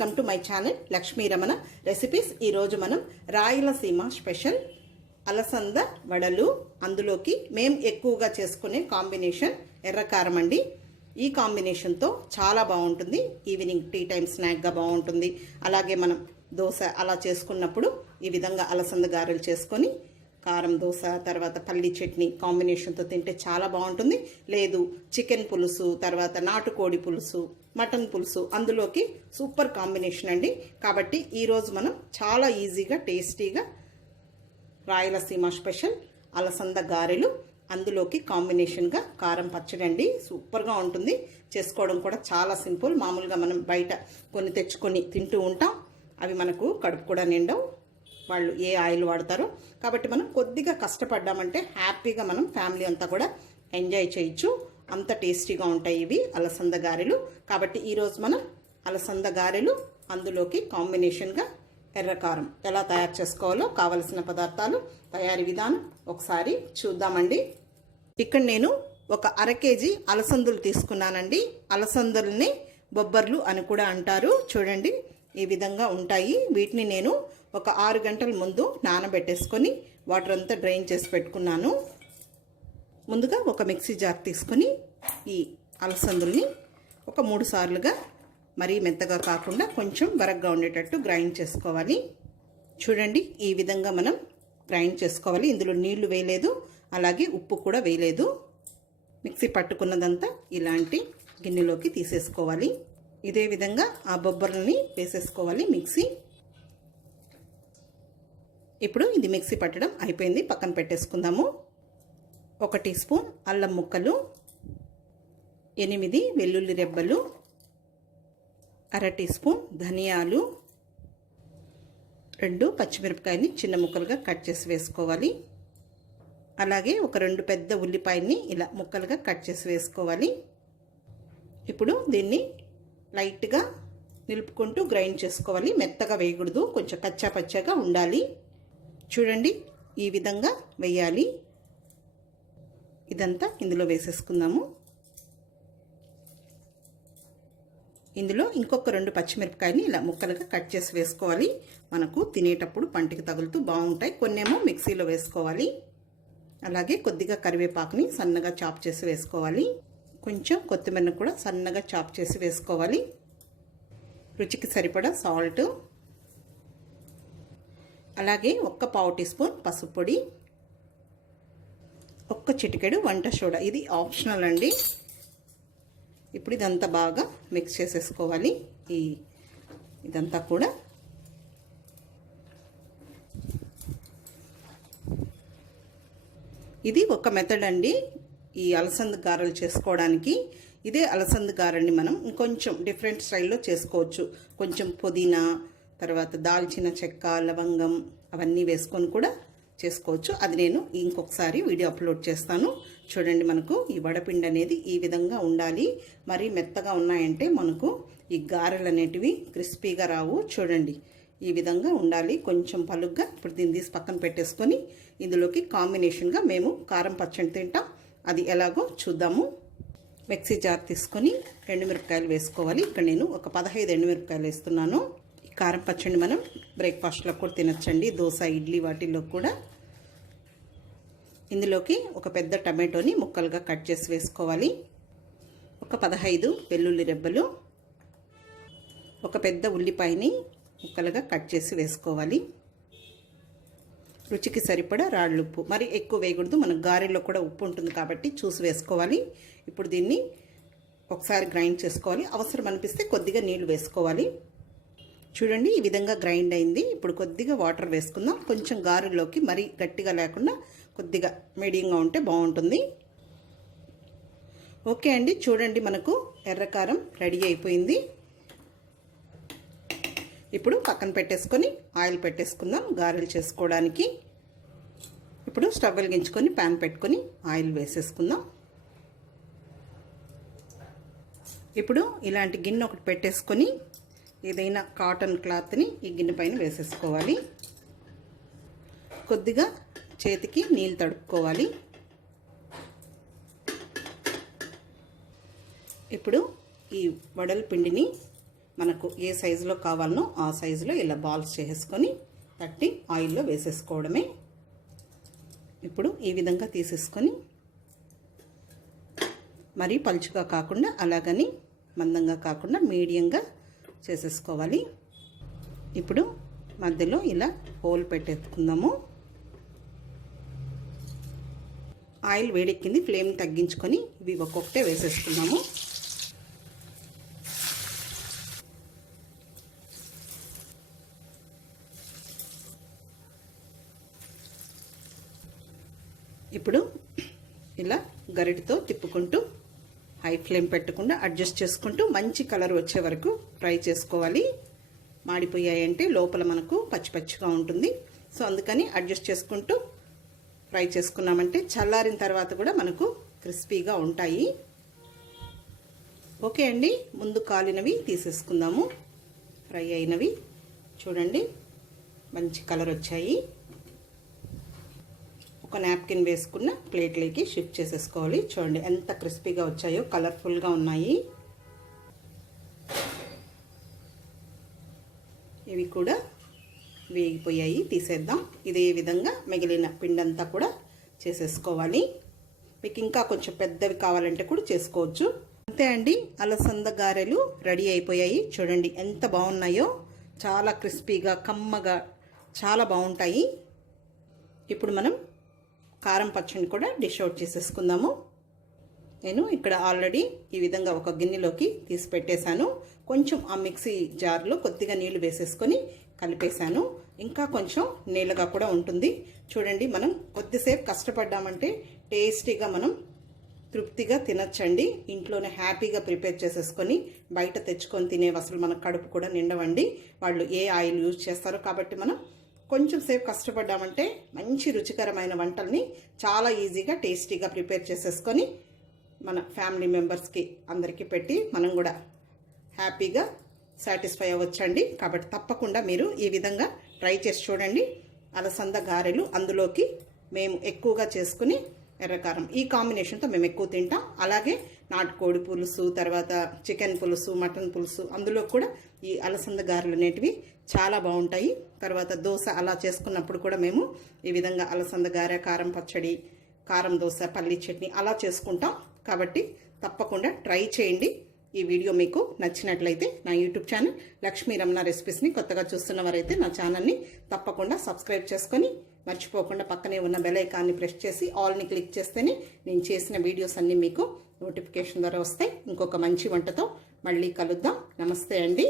Welcome to my channel Lakshmi Ramana recipes ఈరోజు మనం Rayalaseema special అలసంద వడలు. అందులోకి మేం ఎక్కువగా చేసుకునే కాంబినేషన్ ఎర్రకారం అండి. ఈ కాంబినేషన్తో చాలా బాగుంటుంది. ఈవినింగ్ టీ టైం స్నాక్గా బాగుంటుంది. అలాగే మనం దోశ అలా చేసుకున్నప్పుడు ఈ విధంగా అలసంద గారెలు చేసుకొని కారం దోశ తర్వాత పల్లి చట్నీ కాంబినేషన్తో తింటే చాలా బాగుంటుంది. లేదు చికెన్ పులుసు తర్వాత నాటుకోడి పులుసు మటన్ పులుసు అందులోకి సూపర్ కాంబినేషన్ అండి. కాబట్టి ఈరోజు మనం చాలా ఈజీగా టేస్టీగా రాయలసీమ స్పెషల్ అలసంద గారెలు అందులోకి కాంబినేషన్గా కారం పచ్చడి అండి. సూపర్గా ఉంటుంది. చేసుకోవడం కూడా చాలా సింపుల్. మామూలుగా మనం బయట కొన్ని తెచ్చుకొని తింటూ ఉంటాం. అవి మనకు కడుపు కూడా నిండవు. వాళ్ళు ఏ ఆయిల్ వాడతారో. కాబట్టి మనం కొద్దిగా కష్టపడ్డామంటే హ్యాపీగా మనం ఫ్యామిలీ అంతా కూడా ఎంజాయ్ చేయొచ్చు. అంత టేస్టీగా ఉంటాయి ఇవి అలసంద గారెలు. కాబట్టి ఈరోజు మనం అలసంద గారెలు అందులోకి కాంబినేషన్గా ఎర్రకారం ఎలా తయారు చేసుకోవాలో కావలసిన పదార్థాలు తయారీ విధానం ఒకసారి చూద్దామండి. ఇక్కడ నేను ఒక అర కేజీ అలసందులు తీసుకున్నానండి. అలసందుల్ని బొబ్బర్లు అని కూడా అంటారు. చూడండి ఈ విధంగా ఉంటాయి. వీటిని నేను ఒక ఆరు గంటల ముందు నానబెట్టేసుకొని వాటర్ అంతా డ్రైన్ చేసి పెట్టుకున్నాను. ముందుగా ఒక మిక్సీ జార్ తీసుకొని ఈ అలసందుల్ని ఒక మూడు సార్లుగా మరీ మెత్తగా కాకుండా కొంచెం బరగ్గా ఉండేటట్టు గ్రైండ్ చేసుకోవాలి. చూడండి ఈ విధంగా మనం గ్రైండ్ చేసుకోవాలి. ఇందులో నీళ్ళు వేయలేదు అలాగే ఉప్పు కూడా వేయలేదు. మిక్సీ పట్టుకున్నదంతా ఇలాంటి గిన్నెలోకి తీసేసుకోవాలి. ఇదే విధంగా ఆ బొబ్బర్లని వేసేసుకోవాలి మిక్సీ. ఇప్పుడు ఇది మిక్సీ పట్టడం అయిపోయింది. పక్కన పెట్టేసుకుందాము. ఒక టీ స్పూన్ అల్లం ముక్కలు ఎనిమిది వెల్లుల్లి రెబ్బలు అర టీ స్పూన్ ధనియాలు రెండు పచ్చిమిరపకాయని చిన్న ముక్కలుగా కట్ చేసి వేసుకోవాలి. అలాగే ఒక రెండు పెద్ద ఉల్లిపాయని ఇలా ముక్కలుగా కట్ చేసి వేసుకోవాలి. ఇప్పుడు దీన్ని లైట్గా నిలుపుకుంటూ గ్రైండ్ చేసుకోవాలి. మెత్తగా వేయకూడదు. కొంచెం కచ్చా పచ్చాగా ఉండాలి. చూడండి ఈ విధంగా వేయాలి. ఇదంతా ఇందులో వేసేసుకుందాము. ఇందులో ఇంకొక రెండు పచ్చిమిరపకాయని ఇలా ముక్కలుగా కట్ చేసి వేసుకోవాలి. మనకు తినేటప్పుడు పంటికి తగులుతూ బాగుంటాయి. కొన్నేమో మిక్సీలో వేసుకోవాలి. అలాగే కొద్దిగా కరివేపాకుని సన్నగా చాప్ చేసి వేసుకోవాలి. కొంచెం కొత్తిమీరను కూడా సన్నగా చాప్ చేసి వేసుకోవాలి. రుచికి సరిపడా సాల్ట్. అలాగే ఒక్క పావు టీ స్పూన్ పసుపు పొడి ఒక్క చిటికెడు వంట సోడా. ఇది ఆప్షనల్ అండి. ఇప్పుడు ఇదంతా బాగా మిక్స్ చేసేసుకోవాలి. ఈ ఇదంతా కూడా ఇది ఒక మెథడ్ అండి. ఈ అలసంద గారెలు చేసుకోవడానికి ఇదే అలసంద గారెని మనం ఇంకొంచెం డిఫరెంట్ స్టైల్లో చేసుకోవచ్చు. కొంచెం పుదీనా తర్వాత దాల్చిన చెక్క లవంగం అవన్నీ వేసుకొని కూడా చేసుకోవచ్చు. అది నేను ఇంకొకసారి వీడియో అప్లోడ్ చేస్తాను. చూడండి మనకు ఈ వడపిండి అనేది ఈ విధంగా ఉండాలి. మరి మెత్తగా ఉన్నాయంటే మనకు ఈ గారెలు అనేటివి క్రిస్పీగా రావు. చూడండి ఈ విధంగా ఉండాలి. కొంచెం పలుగ్గా ఇప్పుడు దీన్ని తీసి పక్కన పెట్టేసుకొని ఇందులోకి కాంబినేషన్గా మేము కారం పచ్చడి తింటాం. అది ఎలాగో చూద్దాము. మిక్సీ జార్ తీసుకొని ఎండుమిరపకాయలు వేసుకోవాలి. ఇక్కడ నేను ఒక పదహైదు ఎండుమిరపకాయలు వేస్తున్నాను. కారం పచ్చడి మనం బ్రేక్ఫాస్ట్లో కూడా తినచ్చండి. దోశ ఇడ్లీ వాటిల్లో కూడా. ఇందులోకి ఒక పెద్ద టమాటోని ముక్కలుగా కట్ చేసి వేసుకోవాలి. ఒక పదహైదు వెల్లుల్లి రెబ్బలు ఒక పెద్ద ఉల్లిపాయని ముక్కలుగా కట్ చేసి వేసుకోవాలి. రుచికి సరిపడా రాళ్ళు ఉప్పు. మరి ఎక్కువ వేయకూడదు మన గారెలో కూడా ఉప్పు ఉంటుంది కాబట్టి చూసి వేసుకోవాలి. ఇప్పుడు దీన్ని ఒకసారి గ్రైండ్ చేసుకోవాలి. అవసరం అనిపిస్తే కొద్దిగా నీళ్ళు వేసుకోవాలి. చూడండి ఈ విధంగా గ్రైండ్ అయింది. ఇప్పుడు కొద్దిగా వాటర్ వేసుకుందాం. కొంచెం గారెలోకి మరీ గట్టిగా లేకుండా కొద్దిగా మీడియంగా ఉంటే బాగుంటుంది. ఓకే అండి చూడండి మనకు ఎర్రకారం రెడీ అయిపోయింది. ఇప్పుడు పక్కన పెట్టేసుకొని ఆయిల్ పెట్టేసుకుందాం గారెలు చేసుకోవడానికి. ఇప్పుడు స్టవ్ వెలిగించుకొని ప్యాన్ పెట్టుకొని ఆయిల్ వేసేసుకుందాం. ఇప్పుడు ఇలాంటి గిన్నె ఒకటి పెట్టేసుకొని ఏదైనా కాటన్ క్లాత్ని ఈ గిన్నె పైన వేసేసుకోవాలి. కొద్దిగా చేతికి నీళ్ళు తడుపుకోవాలి. ఇప్పుడు ఈ వడల పిండిని మనకు ఏ సైజులో కావాలనో ఆ సైజులో ఇలా బాల్స్ చేసుకొని తట్టి ఆయిల్లో వేసేసుకోవడమే. ఇప్పుడు ఈ విధంగా తీసేసుకొని మరీ పలుచుగా కాకుండా అలాగని మందంగా కాకుండా మీడియంగా చేసేసుకోవాలి. ఇప్పుడు మధ్యలో ఇలా హోల్ పెట్టేసుకుందాము. ఆయిల్ వేడెక్కింది ఫ్లేమ్ తగ్గించుకొని ఇవి ఒక్కొక్కటే వేసేసుకుందాము. ఇప్పుడు ఇలా గరిటతో తిప్పుకుంటూ హై ఫ్లేమ్ పెట్టకుండా అడ్జస్ట్ చేసుకుంటూ మంచి కలర్ వచ్చే వరకు ఫ్రై చేసుకోవాలి. మాడిపోయాయంటే లోపల మనకు పచ్చి పచ్చిగా ఉంటుంది. సో అందుకని అడ్జస్ట్ చేసుకుంటూ ఫ్రై చేసుకున్నామంటే చల్లారిన తర్వాత కూడా మనకు క్రిస్పీగా ఉంటాయి. ఓకే అండి ముందు కాలినవి తీసేసుకుందాము. ఫ్రై అయినవి. చూడండి మంచి కలర్ వచ్చాయి. ఒక నాప్కిన్ వేసుకున్న ప్లేట్లోకి షిఫ్ట్ చేసేసుకోవాలి. చూడండి ఎంత క్రిస్పీగా వచ్చాయో కలర్ఫుల్గా ఉన్నాయి. ఇవి కూడా వేగిపోయాయి తీసేద్దాం. ఇదే విధంగా మిగిలిన పిండంతా కూడా చేసేసుకోవాలి. మీకు ఇంకా కొంచెం పెద్దవి కావాలంటే కూడా చేసుకోవచ్చు. అంతే అండి అలసంద గారెలు రెడీ అయిపోయాయి. చూడండి ఎంత బాగున్నాయో చాలా క్రిస్పీగా కమ్మగా చాలా బాగుంటాయి. ఇప్పుడు మనం కారం పచ్చడిని కూడా డిష్ అవుట్ చేసేసుకుందాము. నేను ఇక్కడ ఆల్రెడీ ఈ విధంగా ఒక గిన్నెలోకి తీసి పెట్టేశాను. కొంచెం ఆ మిక్సీ జార్లో కొద్దిగా నీళ్ళు వేసేసుకొని కలిపేశాను. ఇంకా కొంచెం నీళ్ళగా కూడా ఉంటుంది. చూడండి మనం కొద్దిసేపు కష్టపడ్డామంటే టేస్టీగా మనం తృప్తిగా తినచ్చండి. ఇంట్లోనే హ్యాపీగా ప్రిపేర్ చేసేసుకొని బయట తెచ్చుకొని తినే అసలు మన కడుపు కూడా నిండవండి. వాళ్ళు ఏ ఆయిల్ యూజ్ చేస్తారో కాబట్టి మనం కొంచెం సేపు కష్టపడ్డామంటే మంచి రుచికరమైన వంటల్ని చాలా ఈజీగా టేస్టీగా ప్రిపేర్ చేసేసుకొని మన ఫ్యామిలీ మెంబర్స్కి అందరికీ పెట్టి మనం కూడా హ్యాపీగా సాటిస్ఫై అవ్వచ్చండి. కాబట్టి తప్పకుండా మీరు ఈ విధంగా ట్రై చేసి చూడండి. అలసంద గారెలు అందులోకి మేము ఎక్కువగా చేసుకుని ఎర్రకారం. ఈ కాంబినేషన్తో మేము ఎక్కువ తింటాం. అలాగే నాటుకోడి పులుసు తర్వాత చికెన్ పులుసు మటన్ పులుసు అందులో కూడా ఈ అలసంద గారెలు అనేటివి చాలా బాగుంటాయి. తర్వాత దోశ అలా చేసుకున్నప్పుడు కూడా మేము ఈ విధంగా అలసంద గారె కారం పచ్చడి కారం దోశ పల్లి చట్నీ అలా చేసుకుంటాం. కాబట్టి తప్పకుండా ట్రై చేయండి. ఈ వీడియో మీకు నచ్చినట్లయితే నా యూట్యూబ్ ఛానల్ లక్ష్మీ రమణ రెసిపీస్ని కొత్తగా చూస్తున్న వారైతే నా ఛానల్ని తప్పకుండా సబ్స్క్రైబ్ చేసుకొని మర్చిపోకుండా పక్కనే ఉన్న బెలైకాన్ని ప్రెస్ చేసి ఆల్ని క్లిక్ చేస్తేనే నేను చేసిన వీడియోస్ అన్నీ మీకు నోటిఫికేషన్ ద్వారా వస్తాయి. ఇంకొక మంచి వంటతో మళ్ళీ కలుద్దాం. నమస్తే అండి.